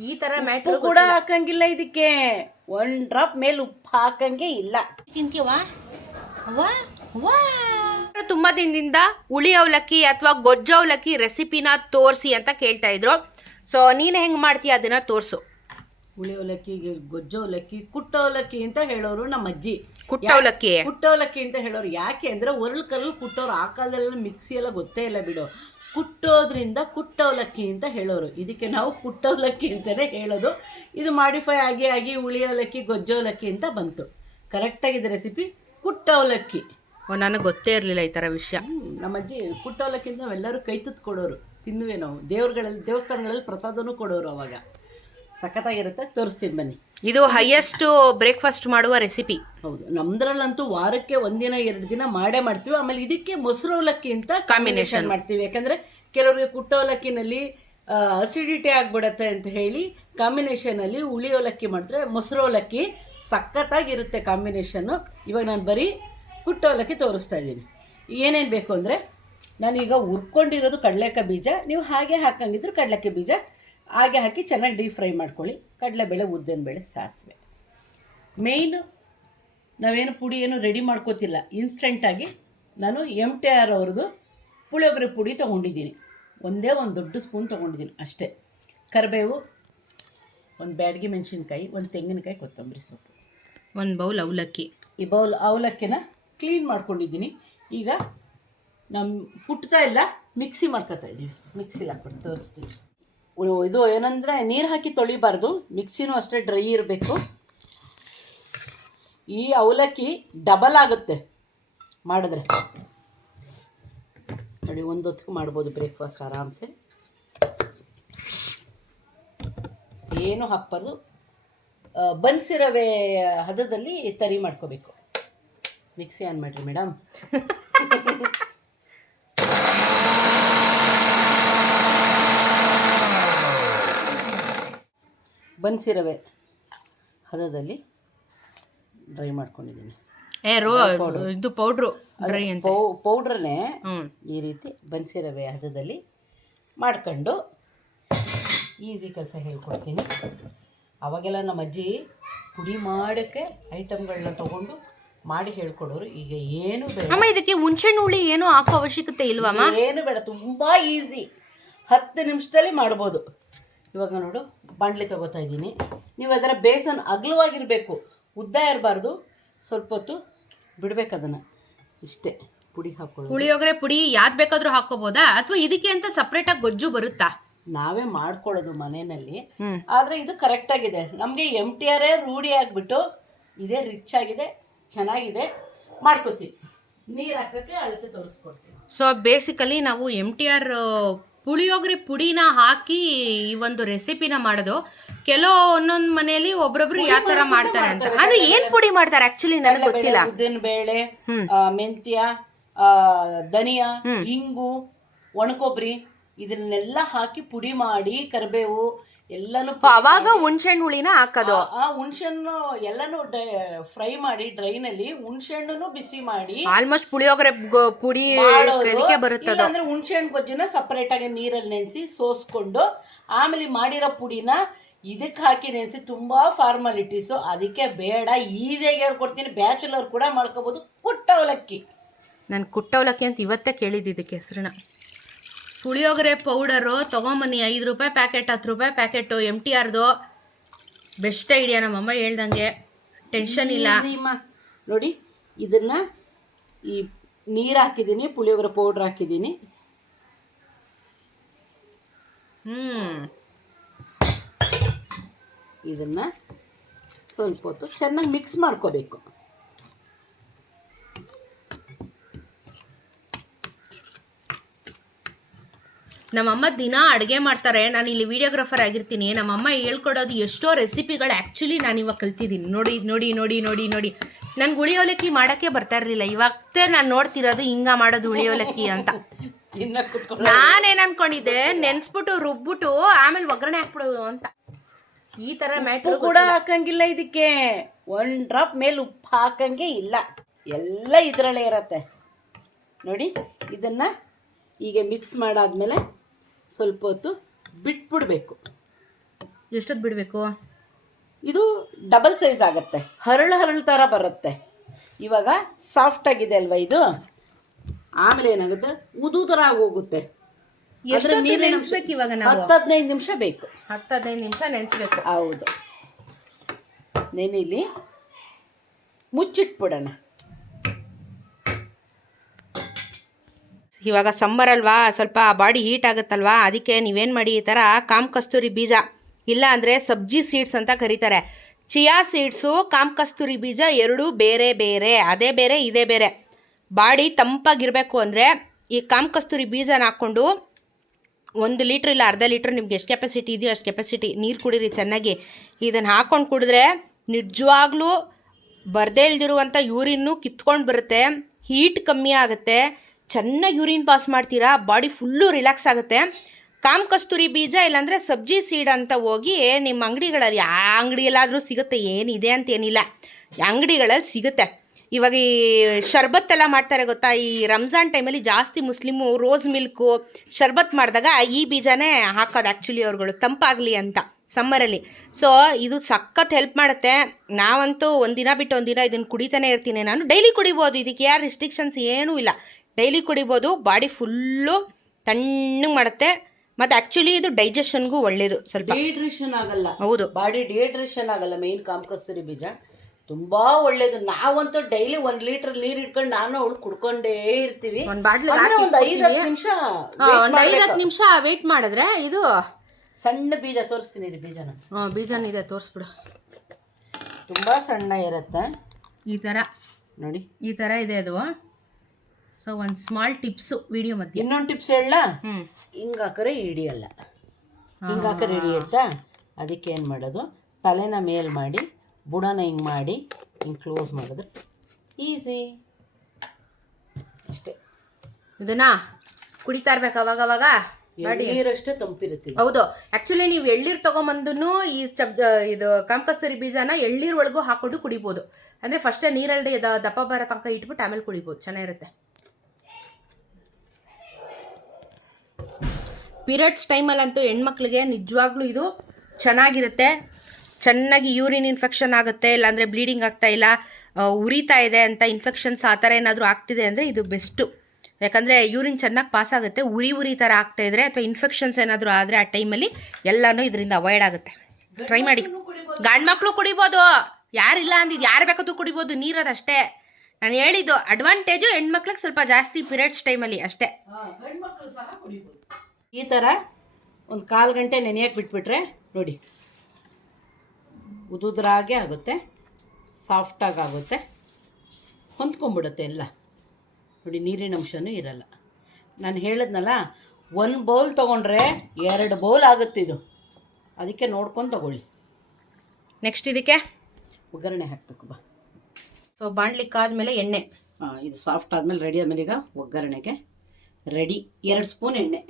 ಈ ತರ ಉಪ್ಪು ಕೂಡ ಹಾಕಂಗಿಲ್ಲ ಇದಕ್ಕೆ, 1 ಡ್ರಾಪ್ ಮೇಲೆ ಉಪ್ಪು ಹಾಕಂಗೆ ಇಲ್ಲ. ತಿಂತೀವಾ? ತುಂಬಾ ದಿನದಿಂದ ಹುಳಿ ಅವಲಕ್ಕಿ ಅಥವಾ ಗೊಜ್ಜು ಅವಲಕ್ಕಿ ರೆಸಿಪಿನ ತೋರಿಸಿ ಅಂತ ಕೇಳ್ತಾ ಇದ್ರು. ಸೊ ನೀನು ಹೆಂಗ್ ಮಾಡ್ತೀಯ ಅದನ್ನ ತೋರಿಸು. ಹುಳಿ ಅವಲಕ್ಕಿ, ಗೊಜ್ಜು ಅವಲಕ್ಕಿ, ಕುಟ್ಟ ಅವಲಕ್ಕಿ ಅಂತ ಹೇಳೋರು ನಮ್ಮ ಅಜ್ಜಿ. ಕುಟ್ಟ ಅವಲಕ್ಕಿ ಅಂತ ಹೇಳೋರು ಯಾಕೆ ಅಂದ್ರೆ ಒರಳು ಕರಳು ಕುಟ್ಟೋರು. ಆ ಕಾಲದಲ್ಲೆಲ್ಲ ಮಿಕ್ಸಿ ಎಲ್ಲ ಗೊತ್ತೇ ಇಲ್ಲ ಬಿಡು. ಕುಟ್ಟೋದ್ರಿಂದ ಕುಟ್ಟ ಅವಲಕ್ಕಿ ಅಂತ ಹೇಳೋರು. ಇದಕ್ಕೆ ನಾವು ಕುಟ್ಟ ಅವಲಕ್ಕಿ ಅಂತಲೇ ಹೇಳೋದು. ಇದು ಮಾಡಿಫೈ ಆಗಿ ಹುಳಿ ಅವಲಕ್ಕಿ, ಗೊಜ್ಜು ಅವಲಕ್ಕಿ ಅಂತ ಬಂತು. ಕರೆಕ್ಟಾಗಿದೆ ರೆಸಿಪಿ ಕುಟ್ಟ ಅವಲಕ್ಕಿ. ನನಗೆ ಗೊತ್ತೇ ಇರಲಿಲ್ಲ ಈ ಥರ ವಿಷಯ. ನಮ್ಮ ಅಜ್ಜಿ ಕುಟ್ಟ ಅವಲಕ್ಕಿ ಅಂತ ನಾವೆಲ್ಲರೂ ಕೈ ತುತ್ತು ಕೊಡೋರು, ತಿನ್ನುವೆ ನಾವು. ದೇವಸ್ಥಾನಗಳಲ್ಲಿ ಪ್ರಸಾದನೂ ಕೊಡೋರು. ಅವಾಗ ಸಖತ್ತಾಗಿರುತ್ತೆ, ತೋರಿಸ್ತೀನಿ ಬನ್ನಿ. ಇದು ಹೈಯೆಸ್ಟ್ ಬ್ರೇಕ್ಫಾಸ್ಟ್ ಮಾಡುವ ರೆಸಿಪಿ. ಹೌದು, ನಮ್ದ್ರಲ್ಲಂತೂ ವಾರಕ್ಕೆ 1 ದಿನ 2 ದಿನ ಮಾಡೇ ಮಾಡ್ತೀವಿ. ಆಮೇಲೆ ಇದಕ್ಕೆ ಮೊಸರು ಅವಲಕ್ಕಿ ಅಂತ ಕಾಂಬಿನೇಷನ್ ಮಾಡ್ತೀವಿ. ಯಾಕಂದ್ರೆ ಕೆಲವರಿಗೆ ಕುಟ್ಟ ಅವಲಕ್ಕಿನಲ್ಲಿ ಅಸಿಡಿಟಿ ಆಗ್ಬಿಡತ್ತೆ ಅಂತ ಹೇಳಿ ಕಾಂಬಿನೇಷನಲ್ಲಿ ಹುಳಿ ಅವಲಕ್ಕಿ ಮಾಡಿದ್ರೆ ಮೊಸರು ಅವಲಕ್ಕಿ ಸಖತ್ತಾಗಿರುತ್ತೆ ಕಾಂಬಿನೇಷನ್ನು. ಇವಾಗ ನಾನು ಬರೀ ಕುಟ್ಟ ಅವಲಕ್ಕಿ ತೋರಿಸ್ತಾ ಇದ್ದೀನಿ. ಏನೇನು ಬೇಕು ಅಂದರೆ, ನಾನೀಗ ಹುರ್ಕೊಂಡಿರೋದು ಕಡಲೆಕಾಯಿ ಬೀಜ. ನೀವು ಹಾಗೆ ಹಾಕಂಗಿದ್ರು ಕಡಲೆಕಾಯಿ ಬೀಜ ಹಾಗೆ ಹಾಕಿ ಚೆನ್ನಾಗಿ ಡೀಪ್ ಫ್ರೈ ಮಾಡ್ಕೊಳ್ಳಿ. ಕಡಲೆಬೇಳೆ, ಉದ್ದಿನಬೇಳೆ, ಸಾಸಿವೆ. ಮೇಯ್ನು ನಾವೇನು ಪುಡಿ ಏನು ರೆಡಿ ಮಾಡ್ಕೋತಿಲ್ಲ. ಇನ್ಸ್ಟೆಂಟಾಗಿ ನಾನು MTR ಅವ್ರದ್ದು ಪುಳಿಯೋಗರೆ ಪುಡಿ ತೊಗೊಂಡಿದ್ದೀನಿ. ಒಂದೇ ಒಂದು ದೊಡ್ಡ ಸ್ಪೂನ್ ತೊಗೊಂಡಿದ್ದೀನಿ ಅಷ್ಟೇ. ಕರಿಬೇವು, ಒಂದು ಬ್ಯಾಡಗಿ ಮೆಣಸಿನ್ಕಾಯಿ, ಒಂದು ತೆಂಗಿನಕಾಯಿ, ಕೊತ್ತಂಬರಿ ಸೊಪ್ಪು, 1 ಬೌಲ್ ಅವಲಕ್ಕಿ. ಈ ಬೌಲ್ ಅವಲಕ್ಕಿನ ಕ್ಲೀನ್ ಮಾಡ್ಕೊಂಡಿದ್ದೀನಿ. ಈಗ ನಮ್ಮ ಕುಟ್ತಾ ಇಲ್ಲ, ಮಿಕ್ಸಿ ಮಾಡ್ಕೊತಾ ಇದ್ದೀವಿ. ಮಿಕ್ಸಿಲಿ ಹಾಕ್ಬಿಟ್ಟು ತೋರಿಸ್ತೀನಿ. ಇದು ಏನಂದರೆ ನೀರು ಹಾಕಿ ತೊಳಿಬಾರ್ದು, ಮಿಕ್ಸಿನೂ ಅಷ್ಟೇ ಡ್ರೈ ಇರಬೇಕು. ಈ ಅವಲಕ್ಕಿ ಡಬಲ್ ಆಗುತ್ತೆ ಮಾಡಿದ್ರೆ. ನೋಡಿ, ಒಂದು ಹೊತ್ತಿಗೆ ಮಾಡ್ಬೋದು ಬ್ರೇಕ್ಫಾಸ್ಟ್ ಆರಾಮ್ಸೆ. ಏನು ಹಾಕ್ಬಾರ್ದು, ಬನ್ಸಿರವೆ ಹದದಲ್ಲಿ ತರಿ ಮಾಡ್ಕೋಬೇಕು. ಮಿಕ್ಸಿ ಆನ್ ಮಾಡಿರಿ ಮೇಡಮ್. ಬನ್ಸಿರವೆ ಹದದಲ್ಲಿ ಡ್ರೈ ಮಾಡ್ಕೊಂಡಿದ್ದೀನಿ. ಇದು ಪೌಡ್ರು ಡ್ರೈ ಅಂತ, ಪೌಡ್ರನ್ನೇ ಈ ರೀತಿ ಬನ್ಸಿರವೆ ಹದದಲ್ಲಿ ಮಾಡ್ಕೊಂಡು ಈಸಿ ಕೆಲಸ ಹೇಳ್ಕೊಡ್ತೀನಿ. ಅವಾಗೆಲ್ಲ ನಮ್ಮ ಅಜ್ಜಿ ಪುಡಿ ಮಾಡೋಕ್ಕೆ ಐಟಮ್ಗಳನ್ನ ತೊಗೊಂಡು ಮಾಡಿ ಹೇಳ್ಕೊಡೋರು. ಈಗ ಏನು ಬೇಡ. ಇದಕ್ಕೆ ಹುಣಸೆಹಣ್ಣು ಹುಳಿ ಏನು ಹಾಕೋ ಅವಶ್ಯಕತೆ ಇಲ್ವಮ್ಮ? ಏನು ಬೇಡ, ತುಂಬ ಈಸಿ, 10 ನಿಮಿಷದಲ್ಲಿ ಮಾಡ್ಬೋದು. ಇವಾಗ ನೋಡು, ಬಾಣಲಿ ತೊಗೋತಾ ಇದ್ದೀನಿ. ನೀವು ಅದರ ಬೇಸನ್ ಅಗಲವಾಗಿರಬೇಕು, ಉದ್ದ ಇರಬಾರ್ದು. ಸ್ವಲ್ಪ ಹೊತ್ತು ಬಿಡ್ಬೇಕು ಅದನ್ನು. ಇಷ್ಟೇ ಪುಡಿ ಹಾಕೊಳ್ಳೋದು. ಪುಳಿಯೋಗರೆ ಪುಡಿ ಯಾವ್ದು ಬೇಕಾದರೂ ಹಾಕೋಬೋದಾ, ಅಥವಾ ಇದಕ್ಕೆ ಅಂತ ಸಪ್ರೇಟಾಗಿ ಗೊಜ್ಜು ಬರುತ್ತಾ? ನಾವೇ ಮಾಡ್ಕೊಳ್ಳೋದು ಮನೆಯಲ್ಲಿ. ಆದರೆ ಇದು ಕರೆಕ್ಟಾಗಿದೆ. ನಮಗೆ MTR ರೂಢಿ ಆಗಿಬಿಟ್ಟು ಇದೇ ರಿಚ್ ಆಗಿದೆ, ಚೆನ್ನಾಗಿದೆ, ಮಾಡ್ಕೋತೀವಿ. ನೀರು ಹಾಕೋಕ್ಕೆ ಅಳತೆ ತೋರಿಸ್ಕೊಡ್ತೀವಿ. ಸೊ ಬೇಸಿಕಲಿ ನಾವು MTR ಪುಳಿಯೋಗರೆ ಪುಡಿನ ಹಾಕಿ ಈ ಒಂದು ರೆಸಿಪಿನ ಮಾಡೋದು. ಒಂದೊಂದು ಮನೆಯಲ್ಲಿ ಒಬ್ರೊಬ್ರು ಯಾವ ತರ ಮಾಡ್ತಾರೆ ಅಂತ. ಅದು ಏನ್ ಪುಡಿ ಮಾಡ್ತಾರೆ ಆಕ್ಚುಲಿ ನನಗೆ ಗೊತ್ತಿಲ್ಲ. ಉದ್ದಿನ ಬೇಳೆ, ಮೆಂತ್ಯ, ಧನಿಯಾ, ಹಿಂಗು, ಒಣಕೊಬ್ಬರಿ ಇದನ್ನೆಲ್ಲ ಹಾಕಿ ಪುಡಿ ಮಾಡಿ, ಕರಿಬೇವು ಎಲ್ಲಾನು. ಅವಾಗ ಹುಣಸೆಹಣ್ಣು ಹುಳಿನ ಹಾಕೋದು. ಹುಣಸೆಹಣ್ಣು ಎಲ್ಲಾನು ಫ್ರೈ ಮಾಡಿ ಡ್ರೈನಲ್ಲಿ ಹುಣಸೆಹಣ್ಣು ಬಿಸಿ ಮಾಡಿ ಆಲ್ಮೋಸ್ಟ್ ಪುಳಿಯೋಗರೆ ಪುಡಿ ಬರುತ್ತದೆ. ಅಂದ್ರೆ ಹುಣಸೆಹಣ್ಣು ಗೊಜ್ಜನ್ನ ಸಪರೇಟ್ ಆಗಿ ನೀರಲ್ಲಿ ನೆನೆಸಿ ಸೋಸ್ಕೊಂಡು ಆಮೇಲೆ ಮಾಡಿರೋ ಪುಡಿನ ಇದಕ್ಕೆ ಹಾಕಿ ನೆನೆಸಿ. ತುಂಬಾ ಫಾರ್ಮಾಲಿಟೀಸು, ಅದಕ್ಕೆ ಬೇಡ, ಈಸಿಯಾಗಿ ಹೇಳ್ಕೊಡ್ತೀನಿ. ಬ್ಯಾಚುಲರ್ ಕೂಡ ಮಾಡ್ಕೋಬಹುದು. ಕುಟ್ಟ ಅವಲಕ್ಕಿ. ನಾನು ಕುಟ್ಟ ಅವಲಕ್ಕಿ ಅಂತ ಇವತ್ತೇ ಕೇಳಿದ್ದು ಇದಕ್ಕೆ ಹೆಸರನ್ನ. ಪುಳಿಯೋಗರೆ ಪೌಡರು ತೊಗೊಂಬನ್ನಿ, 5 ರೂಪಾಯಿ ಪ್ಯಾಕೆಟ್, 10 ರೂಪಾಯಿ ಪ್ಯಾಕೆಟು. MTRದು best idea. ನಮ್ಮಮ್ಮ ಹೇಳ್ದಂಗೆ ಟೆನ್ಷನ್ ಇಲ್ಲ. ನೋಡಿ, ಇದನ್ನು ಈ ನೀರು ಹಾಕಿದ್ದೀನಿ, ಪುಳಿಯೋಗರೆ ಪೌಡ್ರ್ ಹಾಕಿದ್ದೀನಿ. ಇದನ್ನು ಸ್ವಲ್ಪ ಹೊತ್ತು ಚೆನ್ನಾಗಿ ಮಿಕ್ಸ್ ಮಾಡ್ಕೋಬೇಕು. ನಮ್ಮಮ್ಮ ದಿನ ಅಡುಗೆ ಮಾಡ್ತಾರೆ. ನಾನು ಇಲ್ಲಿ ವಿಡಿಯೋಗ್ರಾಫರ್ ಆಗಿರ್ತೀನಿ. ನಮ್ಮಮ್ಮ ಹೇಳ್ಕೊಡೋದು ಎಷ್ಟೋ ರೆಸಿಪಿಗಳು ಆ್ಯಕ್ಚುಲಿ ನಾನು ಇವಾಗ ಕಲ್ತಿದ್ದೀನಿ. ನೋಡಿ ನೋಡಿ ನೋಡಿ ನೋಡಿ ನೋಡಿ ನನ್ಗೆ ಹುಳಿ ಅವಲಕ್ಕಿ ಮಾಡೋಕ್ಕೆ ಬರ್ತಾ ಇರಲಿಲ್ಲ. ಇವಾಗೇ ನಾನು ನೋಡ್ತಿರೋದು ಹಿಂಗ ಮಾಡೋದು ಹುಳಿ ಅವಲಕ್ಕಿ ಅಂತ. ನಾನೇನು ಅನ್ಕೊಂಡಿದ್ದೆ, ನೆನೆಸ್ಬಿಟ್ಟು ರುಬ್ಬಿಟ್ಟು ಆಮೇಲೆ ಒಗ್ಗರಣೆ ಹಾಕ್ಬಿಡೋದು ಅಂತ. ಈ ಥರ ಉಪ್ಪು ಕೂಡ ಹಾಕಂಗಿಲ್ಲ ಇದಕ್ಕೆ, 1 ಡ್ರಾಪ್ ಮೇಲೆ ಉಪ್ಪು ಹಾಕಂಗೆ ಇಲ್ಲ. ಎಲ್ಲ ಇದರಲ್ಲೇ ಇರತ್ತೆ ನೋಡಿ. ಇದನ್ನು ಈಗ ಮಿಕ್ಸ್ ಮಾಡಾದ್ಮೇಲೆ ಸ್ವಲ್ಪ ಹೊತ್ತು ಬಿಟ್ಬಿಡ್ಬೇಕು. ಎಷ್ಟೊತ್ತು ಬಿಡಬೇಕು? ಇದು ಡಬಲ್ ಸೈಜ್ ಆಗುತ್ತೆ, ಹರಳು ಥರ ಬರುತ್ತೆ. ಇವಾಗ ಸಾಫ್ಟ್ ಆಗಿದೆ ಅಲ್ವಾ ಇದು, ಆಮೇಲೆ ಏನಾಗುತ್ತೆ ಉದು ಥರ ಆಗೋಗುತ್ತೆ. ನೆನೆಸ್ಬೇಕು ಇವಾಗ ನಾವು? 10-15 ನಿಮಿಷ ಬೇಕು. 10-15 ನಿಮಿಷ ನೆನೆಸ್ಬೇಕು. ಹೌದು, ನೆನಿಲಿ, ಮುಚ್ಚಿಟ್ಬಿಡೋಣ. ಇವಾಗ ಸಮ್ಮರ್ ಅಲ್ವಾ, ಸ್ವಲ್ಪ ಬಾಡಿ ಹೀಟ್ ಆಗುತ್ತಲ್ವಾ, ಅದಕ್ಕೆ ನೀವೇನು ಮಾಡಿ, ಈ ಥರ ಕಾಮ್ ಕಸ್ತೂರಿ ಬೀಜ ಇಲ್ಲ ಅಂದರೆ ಸಬ್ಜಿ ಸೀಡ್ಸ್ ಅಂತ ಕರೀತಾರೆ. ಚಿಯಾ ಸೀಡ್ಸು ಕಾಮ್ ಕಸ್ತೂರಿ ಬೀಜ ಎರಡೂ ಬೇರೆ ಬೇರೆ, ಅದೇ ಬೇರೆ ಇದೇ ಬೇರೆ. ಬಾಡಿ ತಂಪಾಗಿರಬೇಕು ಅಂದರೆ ಈ ಕಾಮ್ ಕಸ್ತೂರಿ ಬೀಜನ ಹಾಕ್ಕೊಂಡು 1 ಲೀಟ್ರ್ ಇಲ್ಲ ಅರ್ಧ ಲೀಟ್ರ್, ನಿಮ್ಗೆ ಎಷ್ಟು ಕೆಪಾಸಿಟಿ ಇದೆಯೋ ಅಷ್ಟು ಕೆಪಾಸಿಟಿ ನೀರು ಕುಡೀರಿ ಚೆನ್ನಾಗಿ. ಇದನ್ನು ಹಾಕ್ಕೊಂಡು ಕುಡಿದ್ರೆ ನಿಜವಾಗ್ಲೂ ಬರದೇ ಇಲ್ದಿರುವಂಥ ಯೂರಿನ್ನು ಕಿತ್ಕೊಂಡು ಬರುತ್ತೆ, ಹೀಟ್ ಕಮ್ಮಿ ಆಗುತ್ತೆ, ಚೆನ್ನಾಗಿ ಯೂರಿನ್ ಪಾಸ್ ಮಾಡ್ತೀರಾ, ಬಾಡಿ ಫುಲ್ಲು ರಿಲ್ಯಾಕ್ಸ್ ಆಗುತ್ತೆ. ಕಾಮ್ ಕಸ್ತೂರಿ ಬೀಜ ಇಲ್ಲಾಂದರೆ ಸಬ್ಜಿ ಸೀಡ್ ಅಂತ ಹೋಗಿ ನಿಮ್ಮ ಅಂಗಡಿಗಳಲ್ಲಿ, ಆ ಅಂಗಡಿಯಲ್ಲಾದರೂ ಸಿಗುತ್ತೆ, ಏನಿದೆ ಅಂತೇನಿಲ್ಲ, ಅಂಗಡಿಗಳಲ್ಲಿ ಸಿಗುತ್ತೆ. ಇವಾಗ ಈ ಶರ್ಬತ್ತೆಲ್ಲ ಮಾಡ್ತಾರೆ ಗೊತ್ತಾ, ಈ ರಂಜಾನ್ ಟೈಮಲ್ಲಿ ಜಾಸ್ತಿ ಮುಸ್ಲಿಮು ರೋಸ್ ಮಿಲ್ಕು ಶರ್ಬತ್ ಮಾಡಿದಾಗ ಈ ಬೀಜನೇ ಹಾಕೋದು ಆ್ಯಕ್ಚುಲಿ ಅವ್ರುಗಳು, ತಂಪಾಗಲಿ ಅಂತ ಸಮ್ಮರಲ್ಲಿ. ಸೊ ಇದು ಸಖತ್ ಹೆಲ್ಪ್ ಮಾಡುತ್ತೆ. ನಾವಂತೂ ಒಂದಿನ ಬಿಟ್ಟು ಒಂದಿನ ಇದನ್ನು ಕುಡಿತಾನೆ ಇರ್ತೀನಿ ನಾನು. ಡೈಲಿ ಕುಡಿಬೋದು, ಇದಕ್ಕೆ ಯಾರು ರಿಸ್ಟ್ರಿಕ್ಷನ್ಸ್ ಏನೂ ಇಲ್ಲ, ಡೈಲಿ ಕುಡಿಬೋದು. ಬಾಡಿ ಫುಲ್ಲು ತಣ್ಣಗೆ ಮಾಡುತ್ತೆ, ಮತ್ತು ಆ್ಯಕ್ಚುಲಿ ಇದು ಡೈಜೆಷನ್ಗೂ ಒಳ್ಳೇದು. ಸ್ವಲ್ಪ ಡಿಹೈಡ್ರೇಷನ್ ಆಗಲ್ಲ. ಹೌದು, ಬಾಡಿ ಡಿಹೈಡ್ರೇಷನ್ ಆಗಲ್ಲ. ಮೇನ್ ಕಾಮ್ ಕಸ್ತೂರಿ ಬೀಜ ತುಂಬ ಒಳ್ಳೇದು. ನಾವಂತೂ ಡೈಲಿ 1 ಲೀಟರ್ ನೀರು ಇಟ್ಕೊಂಡು ನಾನು ಅವಳು ಕುಡ್ಕೊಂಡೇ ಇರ್ತೀವಿ. ಒಂದು ಬಾಟ್ಲಿ ಒಂದು 5-10 ನಿಮಿಷ, ಒಂದು 5-10 ನಿಮಿಷ ವೆಯ್ಟ್ ಮಾಡಿದ್ರೆ ಇದು ಸಣ್ಣ ಬೀಜ ತೋರಿಸ್ತೀನಿ ರೀ. ಬೀಜನ ಬೀಜನಿದೆ, ತೋರಿಸ್ಬಿಡು. ತುಂಬ ಸಣ್ಣ ಇರುತ್ತೆ, ಈ ಥರ ನೋಡಿ, ಈ ಥರ ಇದೆ ಅದು. ಸೊ ಒಂದು ಸ್ಮಾಲ್ ಟಿಪ್ಸು ವಿಡಿಯೋ ಮಧ್ಯೆ. ಇನ್ನೊಂದು ಟಿಪ್ಸ್ ಹೇಳ, ಹಿಂಗೆ ಹಾಕರೆ ಹಿಡಿಯಲ್ಲ. ಹಿಂಗೆ ಹಾಕರೆ ಹಿಡಿಯುತ್ತಾ, ಅದಕ್ಕೆ ಏನು ಮಾಡೋದು, ತಲೆನ ಮೇಲ್ ಮಾಡಿ ಬುಡನ ಹಿಂಗೆ ಮಾಡಿ ಹಿಂಗೆ ಕ್ಲೋಸ್ ಮಾಡಿದ್ರೆ ಈಸಿ ಅಷ್ಟೇ. ಇದನ್ನ ಕುಡಿತಾ ಇರ್ಬೇಕು ಅವಾಗವಾಗ. ನೀರಷ್ಟೇ ತಂಪಿರುತ್ತೆ. ಹೌದು, ಆ್ಯಕ್ಚುಲಿ ನೀವು ಎಳ್ನೀರು ತೊಗೊಂಬಂದು ಈ ಇದು ಕಾಮ್ ಕಸ್ತೂರಿ ಬೀಜನ ಎಳ್ನೀರು ಒಳಗೂ ಹಾಕೊಂಡು ಕುಡಿಬೋದು. ಅಂದರೆ ಫಸ್ಟೇ ನೀರಲ್ಲಿ ದಪ್ಪ ಬರೋ ತನಕ ಇಟ್ಬಿಟ್ಟು ಆಮೇಲೆ ಕುಡಿಬೋದು, ಚೆನ್ನಾಗಿರುತ್ತೆ. ಪೀರಿಯಡ್ಸ್ ಟೈಮಲ್ಲಂತೂ ಹೆಣ್ಮಕ್ಳಿಗೆ ನಿಜವಾಗ್ಲೂ ಇದು ಚೆನ್ನಾಗಿರುತ್ತೆ. ಚೆನ್ನಾಗಿ ಯೂರಿನ್ ಇನ್ಫೆಕ್ಷನ್ ಆಗುತ್ತೆ, ಇಲ್ಲಾಂದರೆ ಬ್ಲೀಡಿಂಗ್ ಆಗ್ತಾ ಇಲ್ಲ, ಉರಿತಾ ಇದೆ ಅಂತ, ಇನ್ಫೆಕ್ಷನ್ಸ್ ಆ ಥರ ಏನಾದರೂ ಆಗ್ತಿದೆ ಅಂದರೆ ಇದು ಬೆಸ್ಟು. ಯಾಕಂದರೆ ಯೂರಿನ್ ಚೆನ್ನಾಗಿ ಪಾಸ್ ಆಗುತ್ತೆ. ಉರಿ ಥರ ಆಗ್ತಾಯಿದ್ರೆ ಅಥವಾ ಇನ್ಫೆಕ್ಷನ್ಸ್ ಏನಾದರೂ ಆದರೆ ಆ ಟೈಮಲ್ಲಿ ಎಲ್ಲನೂ ಇದರಿಂದ ಅವಾಯ್ಡ್ ಆಗುತ್ತೆ. ಟ್ರೈ ಮಾಡಿ. ಗಂಡು ಮಕ್ಕಳು ಕುಡಿಬೋದು, ಯಾರಿಲ್ಲ ಅಂದಿದ್ದು, ಯಾರು ಬೇಕಾದ್ರೂ ಕುಡಿಬೋದು, ನೀರದಷ್ಟೇ. ನಾನು ಹೇಳಿದ್ದು ಅಡ್ವಾಂಟೇಜು ಹೆಣ್ಮಕ್ಳಿಗೆ ಸ್ವಲ್ಪ ಜಾಸ್ತಿ ಪೀರಿಯಡ್ಸ್ ಟೈಮಲ್ಲಿ ಅಷ್ಟೇ. ಈ ಥರ ಒಂದು 1/4 ಗಂಟೆ ನೆನೆಯಕ್ಕೆ ಬಿಟ್ಬಿಟ್ರೆ ನೋಡಿ, ಉದುದ್ರಾಗೆ ಆಗುತ್ತೆ, ಸಾಫ್ಟಾಗಿ ಆಗುತ್ತೆ, ಹೊಂದ್ಕೊಂಡ್ಬಿಡುತ್ತೆ ಎಲ್ಲ. ನೋಡಿ, ನೀರಿನ ಅಂಶನೂ ಇರಲ್ಲ. ನಾನು ಹೇಳಿದ್ನಲ್ಲ, 1 ಬೌಲ್ ತೊಗೊಂಡ್ರೆ 2 ಬೌಲ್ ಆಗುತ್ತೆ ಇದು. ಅದಕ್ಕೆ ನೋಡ್ಕೊಂಡು ತಗೊಳ್ಳಿ. ನೆಕ್ಸ್ಟ್ ಇದಕ್ಕೆ ಒಗ್ಗರಣೆ ಹಾಕಬೇಕು ಬಾ. ಸೊ ಬಾಣಲಿಕ್ಕಾದ್ಮೇಲೆ ಎಣ್ಣೆ. ಇದು ಸಾಫ್ಟ್ ಆದಮೇಲೆ ರೆಡಿ ಆದಮೇಲೆ ಈಗ ಒಗ್ಗರಣೆಗೆ ರೆಡಿ. 2 ಸ್ಪೂನ್ ಎಣ್ಣೆ.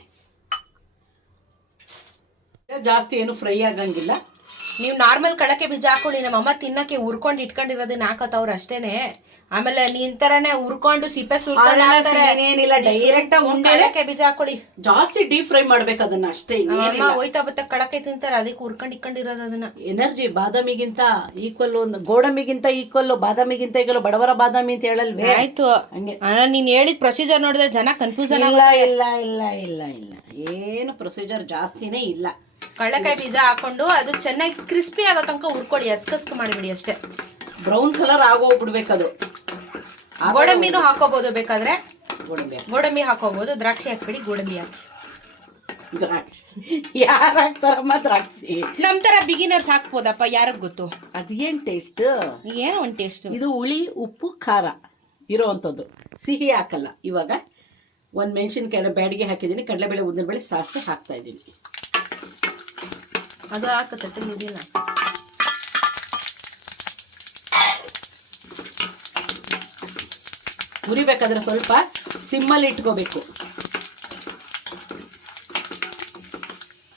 ಜಾಸ್ತಿ ಏನು ಫ್ರೈ ಆಗಂಗಿಲ್ಲ. ನೀವು ನಾರ್ಮಲ್ ಕಳಕೆ ಬೀಜ ಹಾಕೊಳ್ಳಿ. ನಮ್ಮಮ್ಮ ತಿನ್ನಕ್ಕೆ ಹುರ್ಕೊಂಡು ಇಟ್ಕೊಂಡಿರೋದನ್ನ ಹಾಕತ್ತವ್ರು ಅಷ್ಟೇನೆ. ಆಮೇಲೆ ನೀನ್ ತರನೇ ಹುರ್ಕೊಂಡು ಸಿಪ್ಪೆ ಏನಿಲ್ಲ, ಡೈರೆಕ್ಟ್ ಕಳಕೆ ಬೀಜ ಹಾಕೊಳ್ಳಿ. ಜಾಸ್ತಿ ಡೀಪ್ ಫ್ರೈ ಮಾಡ್ಬೇಕು ಅದನ್ನ ಅಷ್ಟೇ. ಹೋಯ್ತಾ ಬತ್ತ ಕಳಕೆ ತಿಂತಾರೆ, ಅದಕ್ಕೆ ಹುರ್ಕೊಂಡು ಇಟ್ಕೊಂಡಿರೋದು ಅದನ್ನ. ಎನರ್ಜಿ ಬಾದಾಮಿಗಿಂತ ಈಕ್ವಲ್, ಗೋಡಂಬಿಗಿಂತ ಈಕ್ವಲ್, ಬಾದಾಮಿಗಿಂತ ಈಕ್ವಲ್, ಬಡವರ ಬಾದಾಮಿ ಅಂತ ಹೇಳಲ್ವೇ? ಆಯ್ತು, ಹಂಗೆ ನೀನ್ ಹೇಳಿದ ಪ್ರೊಸೀಜರ್ ನೋಡಿದ್ರೆ ಜನ ಕನ್ಫ್ಯೂಷನ್ ಇಲ್ಲ ಇಲ್ಲ ಇಲ್ಲ ಇಲ್ಲ ಇಲ್ಲ, ಏನು ಪ್ರೊಸೀಜರ್ ಜಾಸ್ತಿನೇ ಇಲ್ಲ. ಕಡಲೆಕಾಯಿ ಬೀಜ ಹಾಕೊಂಡು ಅದು ಚೆನ್ನಾಗಿ ಕ್ರಿಸ್ಪಿ ಆಗೋ ತನಕ ಹುರ್ಕೊಳ್ಳಿ, ಹಸ್ಕಸ್ಕ ಮಾಡಿಬಿಡಿ ಅಷ್ಟೇ. Brown colour ಆಗೋಗ್ಬಿಡ್ಬೇಕದು. ಗೋಡಂಬಿನೂ ಹಾಕೋಬಹುದು ಬೇಕಾದ್ರೆ, ಗೋಡಂಬಿ ಹಾಕೋಬಹುದು. ದ್ರಾಕ್ಷಿ ಹಾಕ್ಬಿಡಿ, ಗೋಡಂಬಿ ಹಾಕಿ. ದ್ರಾಕ್ಷಿ ಯಾರು ಹಾಕ್ತಾರಮ್ಮ? ದ್ರಾಕ್ಷಿ ನಮ್ ತರ ಬಿಗಿನರ್ಸ್ ಹಾಕ್ಬೋದಪ್ಪ, ಯಾರಿಗ್ ಗೊತ್ತು. ಅದೇನ್ ಟೇಸ್ಟ್, ಏನೋ ಒಂದು ಟೇಸ್ಟ್. ಇದು ಹುಳಿ ಉಪ್ಪು ಖಾರ ಇರೋವಂಥದ್ದು, ಸಿಹಿ ಹಾಕಲ್ಲ. ಇವಾಗ 1 ಮೆಣಸಿನ್ಕಾಯಿನ ಬ್ಯಾಡಿಗೆ ಹಾಕಿದ್ದೀನಿ, ಕಡಲೆಬೇಳೆ, ಉದ್ದಿನಬೇಳೆ, ಸಾಸಿವೆ ಹಾಕ್ತಾ ಇದ್ದೀನಿ. ಅದು ಹಾಕತ್ತೆ ಮುಗಿಲ್ಲ. ಹುರಿಬೇಕಾದ್ರೆ ಸ್ವಲ್ಪ ಸಿಮ್ಮಲ್ಲಿ ಇಟ್ಕೋಬೇಕು,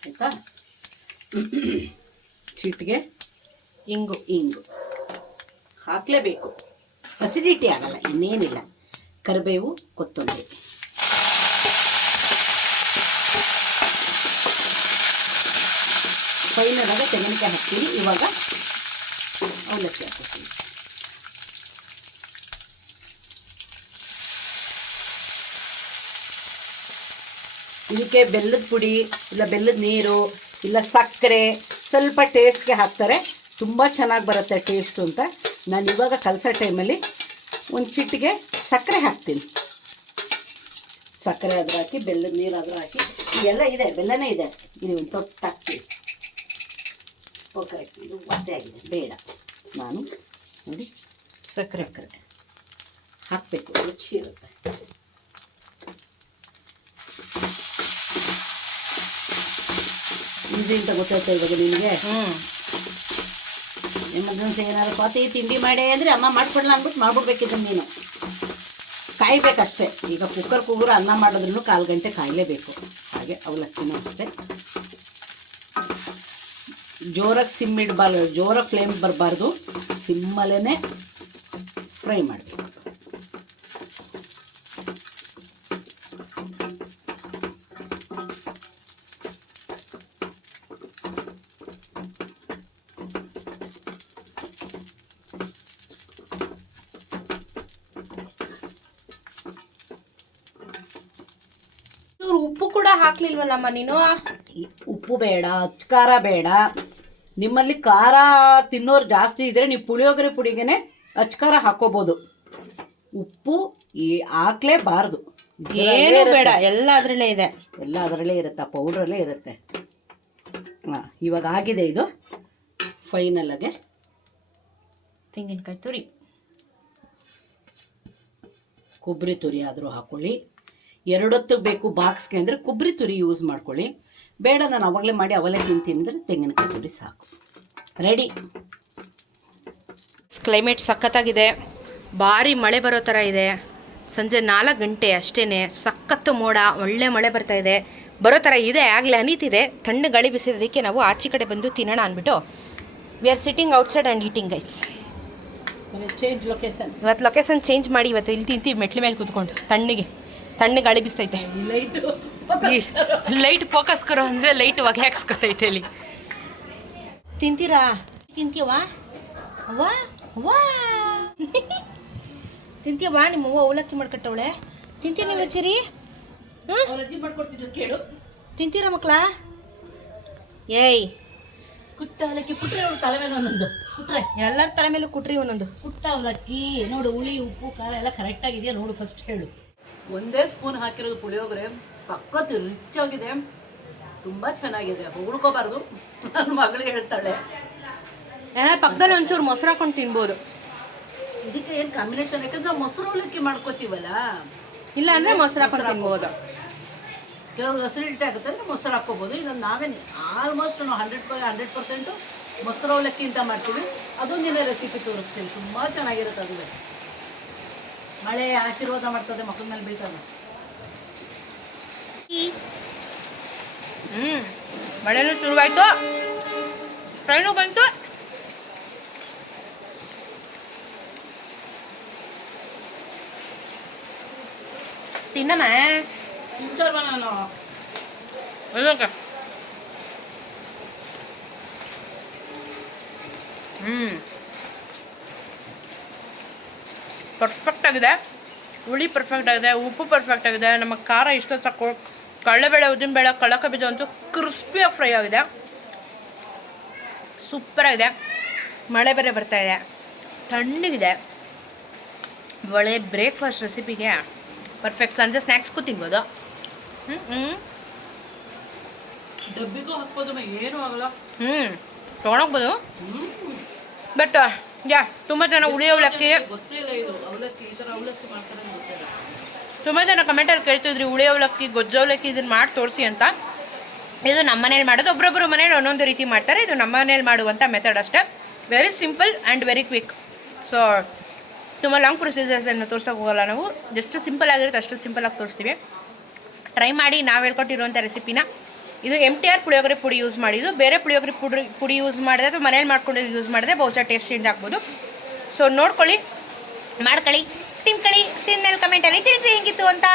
ಆಯ್ತಾ? ಚಿಟಿಗೆ ಇಂಗು ಹಾಕಲೇಬೇಕು, ಅಸಿಡಿಟಿ ಆಗಲ್ಲ, ಇನ್ನೇನಿಲ್ಲ. ಕರಿಬೇವು, ಕೊತ್ತಂಬರಿ. ಫೈನಲ್ ಆಗಿ ತೆಂಗಿನಕಾಯಿ ಹಾಕ್ತೀನಿ. ಇವಾಗ ಅವಲಕ್ಕಿ ಹಾಕ್ತೀನಿ. ಇದಕ್ಕೆ ಬೆಲ್ಲದ ಪುಡಿ ಇಲ್ಲ ಬೆಲ್ಲದ ನೀರು ಇಲ್ಲ ಸಕ್ಕರೆ ಸ್ವಲ್ಪ ಟೇಸ್ಟ್ಗೆ ಹಾಕ್ತಾರೆ, ತುಂಬ ಚೆನ್ನಾಗಿ ಬರುತ್ತೆ ಟೇಸ್ಟು ಅಂತ. ನಾನು ಇವಾಗ ಕಲಸೋ ಟೈಮಲ್ಲಿ ಒಂದು ಚಿಟಿಗೆ ಸಕ್ಕರೆ ಹಾಕ್ತೀನಿ. ಸಕ್ಕರೆ ಆದರೂ ಹಾಕಿ ಬೆಲ್ಲದ ನೀರು ಆದರೂ ಹಾಕಿ, ಇದೆಲ್ಲ ಇದೆ, ಬೆಲ್ಲನೇ ಇದೆ. ಇದು ಒಂದು ತೊಟ್ಟು ಹಾಕ್ತೀನಿ. ಓ ಕರೆಕ್ಟ್, ಇದು ಒದ್ದೆ ಆಗಿದೆ, ಬೇಡ. ನಾನು ನೋಡಿ ಸಕ್ಕರೆ ಹಾಕಬೇಕು, ರುಚಿ ಇರುತ್ತೆ. ಈಸಿ ಅಂತ ಗೊತ್ತಾಯ್ತಾ ಇವಾಗ ನಿನಗೆ? ಎಮರ್ಜೆನ್ಸಿ ಏನಾದ್ರು ಪಾತಿ ತಿಂಡಿ ಮಾಡಿ ಅಂದರೆ ಅಮ್ಮ ಮಾಡ್ಕೊಡ್ಲ ಅಂದ್ಬಿಟ್ಟು ಮಾಡ್ಬಿಡ್ಬೇಕಿದ್ದು ನೀನು. ಕಾಯಬೇಕಷ್ಟೇ. ಈಗ ಕುಕ್ಕರ್ ಕೂಗುರು ಅನ್ನ ಮಾಡಿದ್ರೂ 1/4 ಗಂಟೆ ಕಾಯಲೇಬೇಕು. ಹಾಗೆ ಅವಲಕ್ಕಿನೂ ಅಷ್ಟೇ. ಜೋರಾಗಿ ಸಿಮ್ ಇಡಬಾರ್ದು, ಜೋರಾಗಿ ಫ್ಲೇಮ್ ಬರಬಾರ್ದು, ಸಿಮ್ಮಲ್ಲೇ ಫ್ರೈ ಮಾಡಬೇಕು. ಉಪ್ಪು ಕೂಡ ಹಾಕ್ಲಿಲ್ವಲ್ಲಮ್ಮ ನೀನು? ಉಪ್ಪು ಬೇಡ, ಅಚ್ಕಾರ ಬೇಡ. ನಿಮ್ಮಲ್ಲಿ ಖಾರ ತಿನ್ನೋರು ಜಾಸ್ತಿ ಇದ್ರೆ ನೀವು ಪುಳಿಯೋಗರೆ ಪುಡಿಗೆ ಅಚ್ಕಾರ ಹಾಕೋಬೋದು. ಉಪ್ಪು ಹಾಕ್ಲೇಬಾರ್ದು. ಏನು ಬೇಡ, ಎಲ್ಲ ಅದರಲ್ಲೇ ಇದೆ, ಎಲ್ಲ ಅದರಲ್ಲೇ ಇರುತ್ತೆ, ಪೌಡ್ರಲ್ಲೇ ಇರುತ್ತೆ. ಹಾಂ, ಇವಾಗ ಆಗಿದೆ ಇದು. ಫೈನಲ್ ಆಗಿ ತೆಂಗಿನಕಾಯಿ ತುರಿ, ಕೊಬ್ಬರಿ ತುರಿ ಆದರೂ ಹಾಕೊಳ್ಳಿ. 2 ಹೊತ್ತು ಬೇಕು ಬಾಕ್ಸ್ಗೆ ಅಂದರೆ ಕೊಬ್ಬರಿ ತುರಿ ಯೂಸ್ ಮಾಡ್ಕೊಳ್ಳಿ. ಬೇಡ ನಾನು ಅವಾಗಲೇ ಮಾಡಿ ಅವಲೇ ತಿಂತೀನಿ ಅಂದರೆ ತೆಂಗಿನಕಾಯಿ ತುರಿ ಸಾಕು. ರೆಡಿ. ಕ್ಲೈಮೇಟ್ ಸಖತ್ತಾಗಿದೆ, ಭಾರಿ ಮಳೆ ಬರೋ ಥರ ಇದೆ. ಸಂಜೆ 4 ಗಂಟೆ ಅಷ್ಟೇ, ಸಖತ್ತು ಮೋಡ, ಒಳ್ಳೆ ಮಳೆ ಬರ್ತಾ ಇದೆ, ಬರೋ ಥರ ಇದೆ. ಆಗಲೇ ಅನಿತಿದೆ, ತಣ್ಣಗೆ ಗಾಳಿ ಬಿಸಿರೋದಕ್ಕೆ ನಾವು ಆಚೆ ಕಡೆ ಬಂದು ತಿನ್ನೋಣ ಅಂದ್ಬಿಟ್ಟು we are sitting outside and eating guys. Change location. ಇವತ್ತು ಲೊಕೇಶನ್ ಚೇಂಜ್ ಮಾಡಿ ಇವತ್ತು ಇಲ್ಲಿ ತಿಂತೀವಿ, ಮೆಟ್ಲ ಮೇಲೆ ಕೂತ್ಕೊಂಡು ತಣ್ಣಗೆ ಗಾಳಿ ಬಿಸ್ತೈತೆ. ಲೈಟ್ ಫೋಕಸ್ ಕರೋ ಅಂದರೆ ಲೈಟ್ ಹೊಗೆ ಹಾಕ್ಸ್ಕೊತೈತೆ ಇಲ್ಲಿ. ತಿಂತೀರಾ? ತಿಂತೀವಾ ಅವ್ವ? ಅವ್ವ ತಿಂತೀಯವ್ವ? ನಿಮ್ಮ ಅವ್ವ ಅವಲಕ್ಕಿ ಮಾಡ್ಕೊಟ್ಟವಳೆ. ತಿಂತೀರಿ ನೀವು ಚಿರಿ? ರಜೆ ಮಾಡ್ಕೊಡ್ತಿದ್ದು ಕೇಳು. ತಿಂತೀರಾ ಮಕ್ಕಳ? ಏಯ್ ಕುಟ್ಟ ಅವಲಕ್ಕಿ ಕುಟ್ರೆ ಅವಳು ತಲೆ ಮೇಲೆ ಒಂದೊಂದು ಕುಟ್ರೆ, ಎಲ್ಲರ ತಲೆ ಮೇಲೂ ಕುಟ್ರಿ ಒಂದೊಂದು. ಕುಟ್ಟ ಅವಲಕ್ಕಿ ನೋಡು, ಹುಳಿ ಉಪ್ಪು ಖಾರ ಎಲ್ಲ ಕರೆಕ್ಟಾಗಿದೆಯಾ ನೋಡು ಫಸ್ಟ್ ಹೇಳು. ಒಂದೇ ಸ್ಪೂನ್ ಹಾಕಿರೋದು ಪುಳಿಯೋಗರೆ, ಸಖತ್ ರಿಚ್ ಆಗಿದೆ, ತುಂಬ ಚೆನ್ನಾಗಿದೆ. ಹೊಗಳ್ಕೋಬಾರ್ದು, ನನ್ನ ಮಗಳಿಗೆ ಹೇಳ್ತಾಳೆ. ಪಕ್ಕದಲ್ಲಿ ಒಂಚೂರು ಮೊಸರು ಹಾಕೊಂಡು ತಿನ್ಬೋದು. ಇದಕ್ಕೆ ಏನು ಕಾಂಬಿನೇಷನ್? ಯಾಕಂದ್ರೆ ಮೊಸರು ಅವಲಕ್ಕಿ ಮಾಡ್ಕೋತೀವಲ್ಲ, ಇಲ್ಲ ಅಂದರೆ ಮೊಸರು ಹಾಕೊಂಡು ತಿನ್ಬೋದು. ಕೆಲವ್ರು ಅಸಿಡಿಟಿ ಆಗುತ್ತೆ ಅಂದರೆ ಮೊಸರು ಹಾಕ್ಕೋಬೋದು. ಇಲ್ಲ ನಾವೇನು ಆಲ್ಮೋಸ್ಟ್ ನಾವು 100% ಮೊಸರು ಅವಲಕ್ಕಿ ಅಂತ ಮಾಡ್ತೀವಿ. ಅದೊಂದಿನ ರೆಸಿಪಿ ತೋರಿಸ್ತೀನಿ, ತುಂಬ ಚೆನ್ನಾಗಿರುತ್ತೆ. ಅದು ಮಳೆ ಆಶೀರ್ವಾದ ಮಾಡ್ತದೆ, ಮಕ್ಕಳ ಮೇಲೆ ಬೀಳ್ತದೆ. ಮಳೆನೂ ಶುರುವಾಯಿತು, ಟ್ರೈನು ಬಂತು. ತಿನ್ನಮ್ಮ ತಿಂತಲ್ವ ನಾನು? ಪರ್ಫೆಕ್ಟ್ ಆಗಿದೆ, ಹುಳಿ ಪರ್ಫೆಕ್ಟ್ ಆಗಿದೆ, ಉಪ್ಪು ಪರ್ಫೆಕ್ಟ್ ಆಗಿದೆ. ನಮ್ಮ ಖಾರ ಇಷ್ಟ ತಕ್ಕೋ, ಕಡಲೆಬೇಳೆ ಉದ್ದಿನಬೇಳೆ ಕಡಲೆಕಾಯಿ ಬೀಜ ಅಂತೂ ಕ್ರಿಸ್ಪಿಯಾಗಿ ಫ್ರೈ ಆಗಿದೆ, ಸೂಪರಾಗಿದೆ. ಮಳೆ ಬೇರೆ ಬರ್ತಾ ಇದೆ, ತಣ್ಣಗಿದೆ, ಒಳ್ಳೆ ಬ್ರೇಕ್ಫಾಸ್ಟ್ ರೆಸಿಪಿಗೆ ಪರ್ಫೆಕ್ಟ್. ಸಂಜೆ ಸ್ನ್ಯಾಕ್ಸ್ಗೂ ತಿನ್ಬೋದು. ಡಬ್ಬಿಗೂ ಹಾಕ್ಬೋದು, ಏನೂ ಆಗಲ್ಲ. ತೊಗೊಂಡೋಗ್ಬೋದು. ಬಟ್ ಯಾ ತುಂಬ ಜನ ಹುಳಿ ಅವಲಕ್ಕಿ, ಗೊತ್ತೇ ಇಲ್ಲ ಇದು ಅವಲಕ್ಕಿ, ಈ ಥರ ಅವಲಕ್ಕಿ ಮಾಡ್ತಾರೆ ಗೊತ್ತಿಲ್ಲ. ತುಂಬ ಜನ ಕಮೆಂಟಲ್ಲಿ ಕೇಳ್ತಿದ್ರಿ ಹುಳಿ ಅವಲಕ್ಕಿ, ಗೊಜ್ಜು ಅವಲಕ್ಕಿ ಇದನ್ನು ಮಾಡಿ ತೋರಿಸಿ ಅಂತ. ಇದು ನಮ್ಮ ಮನೇಲಿ ಮಾಡೋದು, ಒಬ್ಬೊಬ್ಬರು ಮನೇಲಿ ಒಂದೊಂದು ರೀತಿ ಮಾಡ್ತಾರೆ. ಇದು ನಮ್ಮ ಮನೇಲಿ ಮಾಡುವಂಥ ಮೆಥಡ್ ಅಷ್ಟೇ. Very simple and very quick. So ತುಂಬ ಲಾಂಗ್ ಪ್ರೊಸೀಜರ್ಸನ್ನು ತೋರ್ಸೋಕೆ ಹೋಗಲ್ಲ ನಾವು, ಎಷ್ಟು ಸಿಂಪಲ್ ಆಗಿರುತ್ತೆ ಅಷ್ಟು ಸಿಂಪಲಾಗಿ ತೋರಿಸ್ತೀವಿ. ಟ್ರೈ ಮಾಡಿ ನಾವು ಹೇಳ್ಕೊಟ್ಟಿರುವಂಥ ರೆಸಿಪಿನ. ಇದು MTR ಪುಳಿಯೋಗರೆ ಪುಡಿ ಯೂಸ್ ಮಾಡಿದ್ದು, ಬೇರೆ ಪುಳಿಯೋಗರೆ ಪುಡಿ ಯೂಸ್ ಮಾಡಿದೆ ಅಥವಾ ಮನೇಲಿ ಮಾಡ್ಕೊಂಡು ಯೂಸ್ ಮಾಡಿದೆ ಬಹುಶಃ ಟೇಸ್ಟ್ ಚೇಂಜ್ ಆಗ್ಬೋದು. ಸೊ ನೋಡ್ಕೊಳ್ಳಿ, ಮಾಡ್ಕೊಳ್ಳಿ, ತಿನ್ಕೊಳ್ಳಿ, ತಿಂದಮೇಲೆ ಕಮೆಂಟಲ್ಲಿ ತಿಳಿಸಿ ಹೆಂಗಿತ್ತು ಅಂತ.